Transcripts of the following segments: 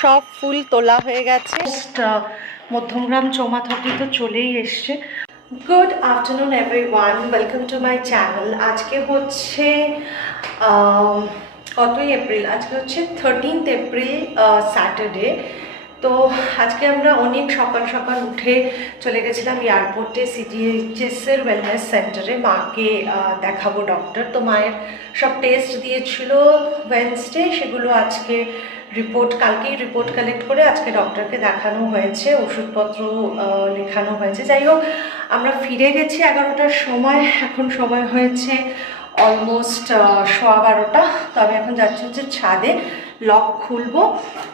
সব ফুল তোলা হয়ে গেছে। মধ্যমগ্রাম চৌমাথটি তো চলেই এসছে। Good afternoon everyone welcome to my channel আজকে হচ্ছে কতই এপ্রিল আজকে হচ্ছে থার্টিনথ এপ্রিল স্যাটারডে তো আজকে আমরা অনেক সকাল সকাল উঠে চলে গেছিলাম এয়ারপোর্টে সিটিএইচএসের ওয়েলনেস সেন্টারে মাকে দেখাবো ডক্টর তো মায়ের সব টেস্ট দিয়েছিল ওয়েনসডে সেগুলো আজকে রিপোর্ট কালকেই রিপোর্ট কালেক্ট করে আজকে ডক্টরকে দেখানো হয়েছে, ওষুধপত্র লেখানো হয়েছে। যাই হোক, আমরা ফিরে গেছি এগারোটার সময়। এখন সময় হয়েছে অলমোস্ট সোয়া বারোটা। তো আমি এখন যাচ্ছি হচ্ছে ছাদে। লক খুলবো,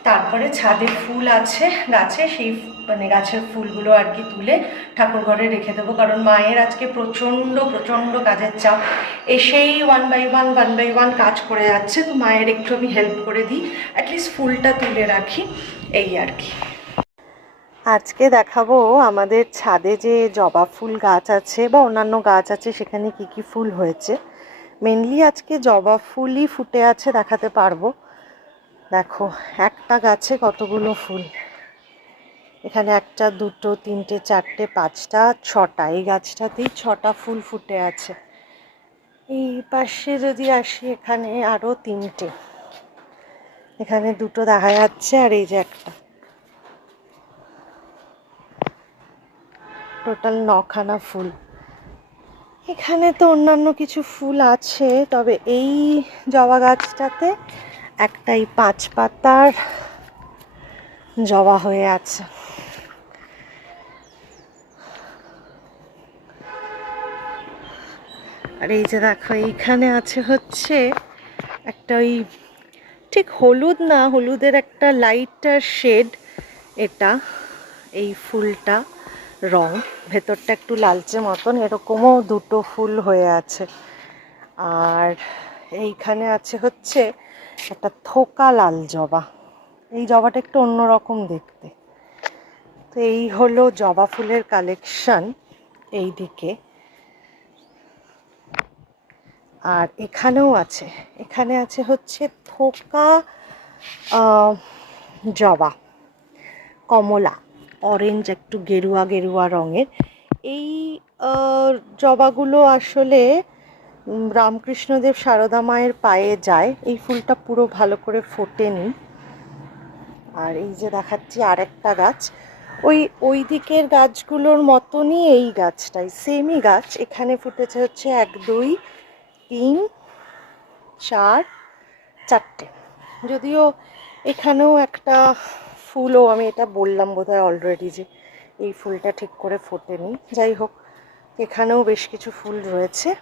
তারপরে ছাদে ফুল আছে, গাছে সেই মানে গাছের ফুলগুলো আর কি তুলে ঠাকুর ঘরে রেখে দেবো। কারণ মায়ের আজকে প্রচণ্ড প্রচণ্ড কাজের চাপ। এসেই one by one one by one কাজ করে যাচ্ছে। তো মায়ের একটু আমি হেল্প করে দিই। অ্যাটলিস্ট ফুলটা তুলে রাখি। এই আর কি। আজকে দেখাবো আমাদের ছাদে যে জবা ফুল গাছ আছে বা অন্যান্য গাছ আছে, সেখানে কি কি ফুল হয়েছে। মেনলি আজকে জবা ফুলই ফুটে আছে, দেখাতে পারব। দেখো, একটা গাছে কতগুলো ফুল? এখানে একটা, দুটো, তিনটে, চারটে, পাঁচটা, ছটা। এই গাছটাতেই ছটা ফুল ফুটে আছে। এই পাশে যদি আসি, এখানে আরও তিনটে। এখানে দুটো দেখা যাচ্ছে আর এই যে একটা। টোটাল নখানা ফুল। এখানে তো অন্যান্য কিছু ফুল আছে, তবে এই জবা গাছটাতে একটাই পাঁচ পাতার জবা হয়ে আছে। আর এই যে দেখো, এইখানে আছে হচ্ছে একটা ওই ঠিক হলুদ না, হলুদের একটা লাইটার শেড। এটা, এই ফুলটা রং, ভেতরটা একটু লালচে মতন, এরকমও দুটো ফুল হয়ে আছে। আর এইখানে আছে হচ্ছে একটা থোকা লাল জবা। এই জবাটা একটু অন্যরকম দেখতে। তো এই হলো জবা ফুলের কালেকশন এই দিকে। আর এখানেও আছে। এখানে আছে হচ্ছে থোকা জবা, কমলা অরেঞ্জ একটু গেরুয়া গেরুয়া রঙের। এই জবাগুলো আসলে রামকৃষ্ণদেব সারদা মায়ের পায়ে যায়। এই ফুলটা পুরো ভালো করে ফোটে ফোটেনি আর এই যে দেখাচ্ছি আরেকটা গাছ। ওই ওই দিকের গাছগুলোর মতনই এই গাছটাই সেমই গাছ। এখানে ফুটেছে হচ্ছে এক, দুই, তিন, চার, চারটে। যদিও এখানেও একটা ফুলও, আমি এটা বললাম বোধহয় অলরেডি যে এই ফুলটা ঠিক করে ফোটেনি। যাই হোক, এখানেও বেশ কিছু ফুল রয়েছে।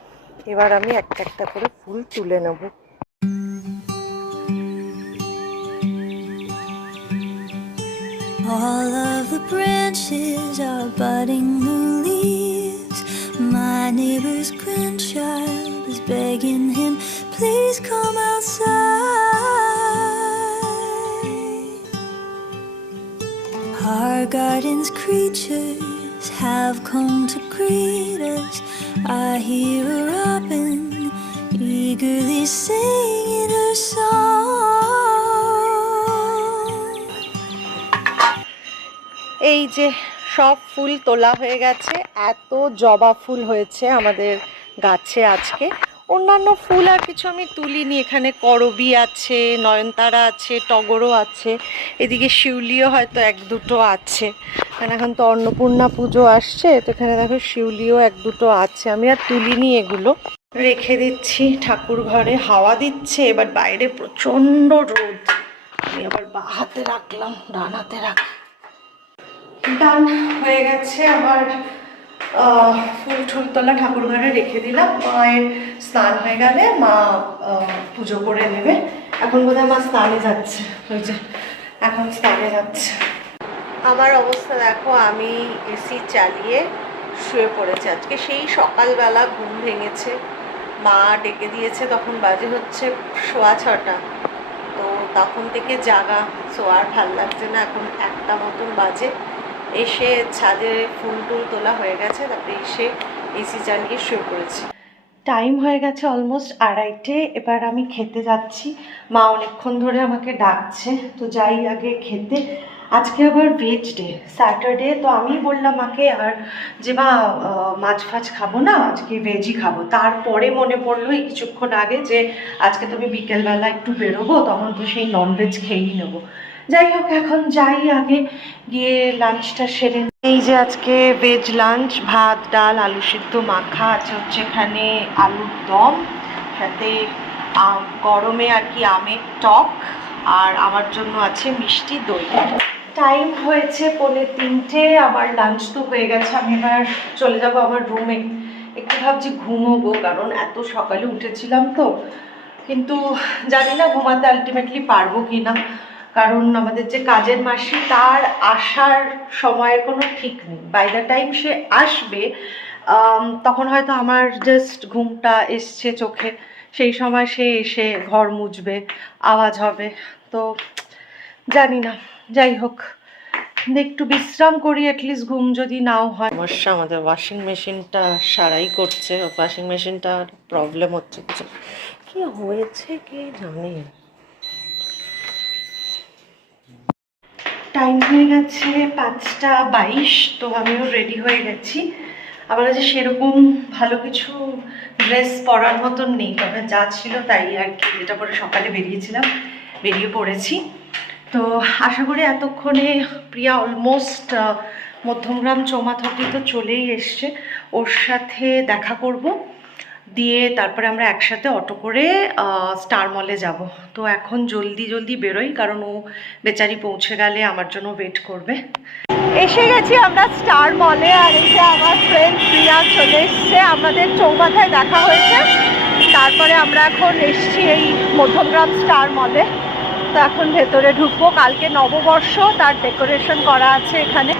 এবার আমি একটা একটা করে ফুল তুলে নেব All of the branches are budding new leaves. My neighbor's grandchild is begging him, please come outside. Our garden's creatures have come to greet us. I hear a robin eagerly singing her song. এই যে সব ফুল তোলা হয়ে গেছে, এত জবা ফুল হয়েছে আমাদের গাছে আজকে অন্যান্য ফুল আর কিছু আমি তুলিনি, এখানে করবি আছে, নয়নতারা আছে, টগরও আছে, এদিকে শিউলিও হয়তো এক দুটো আছে কারণ এখন তো অন্নপূর্ণা পুজো আসছে তো এখানে দেখো শিউলিও এক দুটো আছে। আমি আর তুলিনি এগুলো। রেখে দিচ্ছি ঠাকুর ঘরে হাওয়া দিচ্ছে এবার বাইরে প্রচণ্ড রোদ। আমি আবার বা হাতে রাখলাম ডান হাতে রাখ ডান হয়ে গেছে আহ, ফুল টুল তোলা ঠাকুর ঘরে রেখে দিলাম। মায়ের স্নান হয়ে গেলে মা পুজো করে নেবে। এখন বোধহয় মা স্নানে যাচ্ছে। ওই যে এখন স্নানে যাচ্ছে। আমার অবস্থা দেখো, আমি এসি চালিয়ে শুয়ে পড়েছি। আজকে সেই সকালবেলা ঘুম ভেঙেছে। মা ডেকে দিয়েছে, তখন বাজে হচ্ছে সোয়া ছটা। তো তখন থেকে জাগা সো আর ভালো লাগছে না। এখন একটা মতন বাজে। এসে ছাদে ফুল টুল তোলা হয়ে গেছে, তারপরে এসে এসি চালিয়ে শুয়ে পড়েছি। টাইম হয়ে গেছে অলমোস্ট আড়াইটে। এবার আমি খেতে যাচ্ছি। মা অনেকক্ষণ ধরে আমাকে ডাকছে। তো যাই আগে খেতে। আজকে আবার ভেজ ডে স্যাটারডে তো আমি বললাম মাকে আর যে মা মাছ ফাছ খাব না আজকে ভেজই খাব। তারপরে মনে পড়ল এই কিছুক্ষণ আগে যে আজকে তুমি বিকেলবেলা একটু বেরোবো তখন তো সেই ননভেজ খেয়েই নেব। যাই হোক এখন যাই আগে গিয়ে লাঞ্চটা সেরে। এই যে আজকে ভেজ লাঞ্চ ভাত ডাল আলু সিদ্ধ মাখা আছে হচ্ছে এখানে আলুর দম সাথে আম, গরমে আর কি আমের টক আর আমার জন্য আছে মিষ্টি দই। টাইম হয়েছে পৌনে তিনটে, আমার লাঞ্চ তো হয়ে গেছে, আমি এবার চলে যাব আমার রুমে একটু ভাবছি ঘুমোবো, কারণ এত সকালে উঠেছিলাম তো। কিন্তু জানি না ঘুমাতে আলটিমেটলি পারব কি না কারণ আমাদের যে কাজের মাসি, তার আসার সময়ের কোনো ঠিক নেই। বাই দ্য টাইম সে আসবে তখন হয়তো আমার জাস্ট ঘুমটা এসছে চোখে। সেই সময় সে এসে ঘর মুছবে, আওয়াজ হবে। তো জানি না। যাই হোক একটু বিশ্রাম করি অ্যাটলিস্ট ঘুম যদি নাও হয়। সমস্যা আমাদের ওয়াশিং মেশিনটা সারাই করছে ওয়াশিং মেশিনটার প্রবলেম হচ্ছে কিছু কি হয়েছে কে জানে? টাইম হয়ে গেছে পাঁচটা বাইশ তো আমিও রেডি হয়ে গেছি। আমার কাছে সেরকম ভালো কিছু ড্রেস পরার মতন নেই তবে যা ছিল তাই আর কি। যেটা পরে সকালে বেরিয়েছিলাম বেরিয়ে পড়েছি। তো আশা করি এতক্ষণে প্রিয়া অলমোস্ট মধ্যমগ্রাম চৌমাথটি তো চলেই এসছে। ওর সাথে দেখা করব। দিয়ে তারপরে আমরা একসাথে অটো করে স্টার মলে যাব। তো এখন জলদি জলদি বেরোই, কারণ ও বেচারি পৌঁছে গেলে আমার জন্য ওয়েট করবে। এসে গেছি আমরা স্টার মলে আর এই যে আমার ফ্রেন্ড প্রিয়া চলে এসছে। আমাদের চৌমাথায় দেখা হয়েছে। তারপরে আমরা এখন এসছি এই মধ্যমগ্রাম স্টার মলে তো এখন ভেতরে ঢুকবো। কালকে নববর্ষ তার ডেকোরেশন করা আছে এখানে।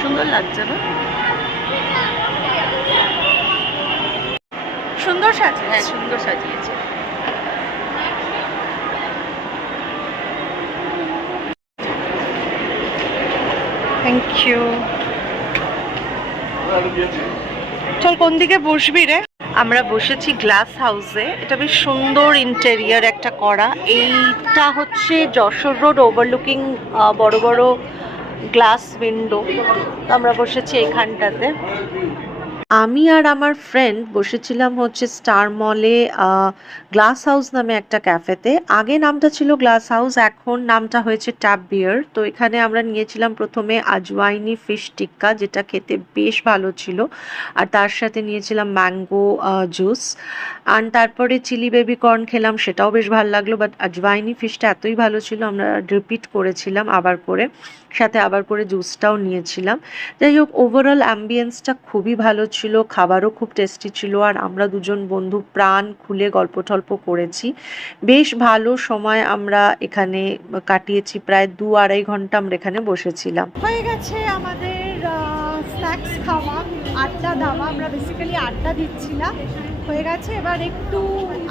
সুন্দর লাগছে না? সুন্দর সাজে হ্যাঁ সুন্দর সাজিয়েছে। থ্যাংক ইউ চল কোন দিকে বসবি রে? আমরা বসেছি গ্লাস হাউসে এটা বেশ সুন্দর ইন্টেরিয়ার একটা করা। এইটা হচ্ছে যশোর রোড ওভারলুকিং বড় বড় গ্লাস উইন্ডো আমরা বসেছি এইখানটাতে। আমি আর আমার ফ্রেন্ড বসেছিলাম হচ্ছে স্টার মলে গ্লাস হাউস নামে একটা ক্যাফেতে আগে নামটা ছিল গ্লাস হাউস এখন নামটা হয়েছে ট্যাপ বিয়ার তো এখানে আমরা নিয়েছিলাম প্রথমে আজওয়াইনি ফিশ টিক্কা যেটা খেতে বেশ ভালো ছিল। আর তার সাথে নিয়েছিলাম ম্যাঙ্গো জুস আর তারপরে চিলি বেবি কর্ন খেলাম, সেটাও বেশ ভালো লাগল। বাট আজওয়াইনি ফিশটা এতই ভালো ছিল, আমরা রিপিট করেছিলাম আবার করে। সাথে আবার করে জুসটাও নিয়েছিলাম। যাই হোক ওভারঅল অ্যাম্বিয়েন্সটা খুবই ভালো ছিল খাবারও খুব টেস্টি ছিল আর আমরা দুজন বন্ধু প্রাণ খুলে গল্প টল্প করেছি। বেশ ভালো সময় আমরা এখানে কাটিয়েছি, প্রায় দু আড়াই ঘণ্টা আমরা এখানে বসেছিলাম। হয়ে গেছে আমাদের স্ন্যাক্স খাওয়া, আড্ডা দেওয়া, আমরা বেসিক্যালি আড্ডা দিচ্ছিলাম হয়ে গেছে, এবার একটু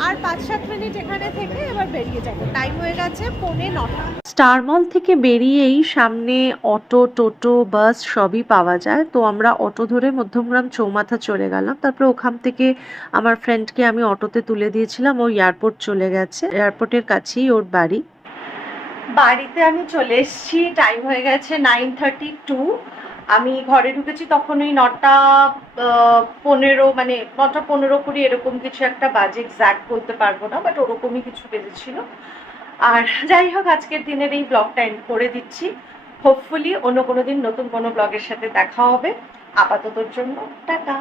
আর পাঁচ সাত মিনিট এখানে থেকে এবার বেরিয়ে যাব। টাইম হয়ে গেছে পৌনে নটা। স্টার মল থেকে বেরিয়েই সামনে অটো, টোটো, বাস সবই পাওয়া যায়। তো আমরা অটো ধরে মধ্যমগ্রাম চৌমাথা চলে গেলাম। তারপর ওখান থেকে আমার ফ্রেন্ডকে আমি অটোতে তুলে দিয়েছিলাম। ও এয়ারপোর্ট চলে গেছে। এয়ারপোর্টের কাছেই ওর বাড়ি। বাড়িতে আমি চলে এসেছি। টাইম হয়ে গেছে নাইন থার্টি টু আমি ঘরে ঢুকেছি তখন ওই নটা পনেরো মানে নটা পনেরো কুড়ি এরকম কিছু একটা বাজে এক্স্যাক্ট বলতে পারব না বাট ওরকমই কিছু বেজেছিল। আর যাই হোক, আজকের দিনের এই ব্লগটা এন্ড করে দিচ্ছি। হোপফুলি অন্য কোনো দিন নতুন কোনো ব্লগের সাথে দেখা হবে। আপাততর জন্য টাটা।